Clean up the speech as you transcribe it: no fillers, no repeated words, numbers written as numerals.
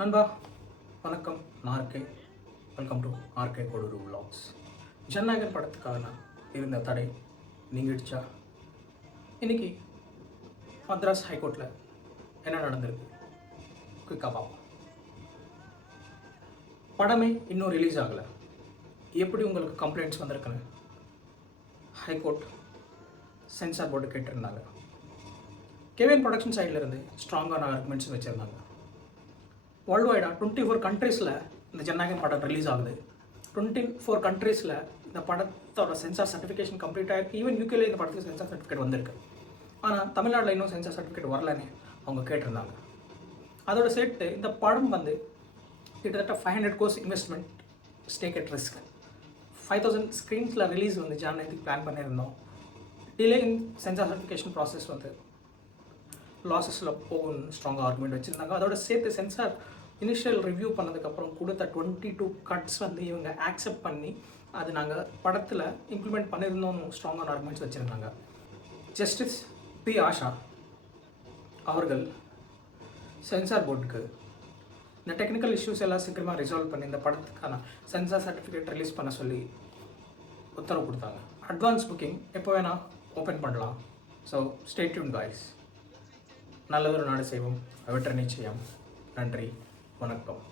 நண்பா வணக்கம். நான் ஆர்கே. வெல்கம் டு ஆர்கே கொடூரு விலாக்ஸ். ஜனநாயகன் படத்துக்கான இருந்த தடை நீங்கிடுச்சா? இன்னைக்கு மദ്രാஸ் ஹைகோர்ட்டில் என்ன நடந்திருக்கு குயிக்காக பார்ப்போம். படமே இன்னும் ரிலீஸ் ஆகலை, எப்படி உங்களுக்கு கம்ப்ளைண்ட்ஸ் வந்திருக்குன்னு ஹைகோர்ட் சென்சார் போர்டு கேட்டிருந்தாங்க. கேவிஎன் ப்ரொடக்ஷன் சைட்லேருந்து ஸ்ட்ராங்கான ஆர்குமெண்ட்ஸ் வச்சுருந்தாங்க. வேர்ல்டு வைடாக 24 கண்ட்ரீஸில் இந்த ஜனநாயகன் படம் ரிலீஸ் ஆகுது. 24 கண்ட்ரீஸில் இந்த படத்தோட சென்சார் சர்டிஃபிகேஷன் கம்ப்ளீட் ஆகிருக்கு. ஈவன் யூகேல இந்த படத்துக்கு சென்சார் சர்டிஃபிகேட் வந்திருக்கு. ஆனால் தமிழ்நாட்டில் இன்னும் சென்சார் சர்டிஃபிகேட் வரலன்னு அவங்க கேட்டிருந்தாங்க. அதோட சேர்த்து இந்த படம் கிட்டத்தட்ட 500 crores investment stake at risk. 5000 ஸ்க்ரீன்ஸில் ரிலீஸ் ஜனநாயகத்துக்கு பிளான் பண்ணியிருந்தோம். Delay in censor certification process லாஸஸில் போகும்னு ஸ்ட்ராங்காக ஆர்குமெண்ட் வச்சுருந்தாங்க. அதோட சேர்த்து சென்சார் இனிஷியல் ரிவ்யூ பண்ணதுக்கப்புறம் கொடுத்த 22 கட்ஸ் இவங்க ஆக்செப்ட் பண்ணி அது நாங்கள் படத்தில் இம்ப்ளிமெண்ட் பண்ணியிருந்தோம்னு ஸ்ட்ராங்கான ஆர்குமெண்ட்ஸ் வச்சுருந்தாங்க. ஜஸ்டிஸ் பி ஆஷா அவர்கள் சென்சார் போர்டுக்கு இந்த டெக்னிக்கல் இஷ்யூஸ் எல்லாம் சீக்கிரமாக ரிசால்வ் பண்ணி இந்த படத்துக்கான சென்சார் சர்டிஃபிகேட் ரிலீஸ் பண்ண சொல்லி உத்தரவு கொடுத்தாங்க. அட்வான்ஸ் புக்கிங் எப்போ வேணால் ஓப்பன் பண்ணலாம். So stay tuned guys. நல்லதொரு நாடு செய்வோம், அவற்றை நிச்சயம். நன்றி, வணக்கம்.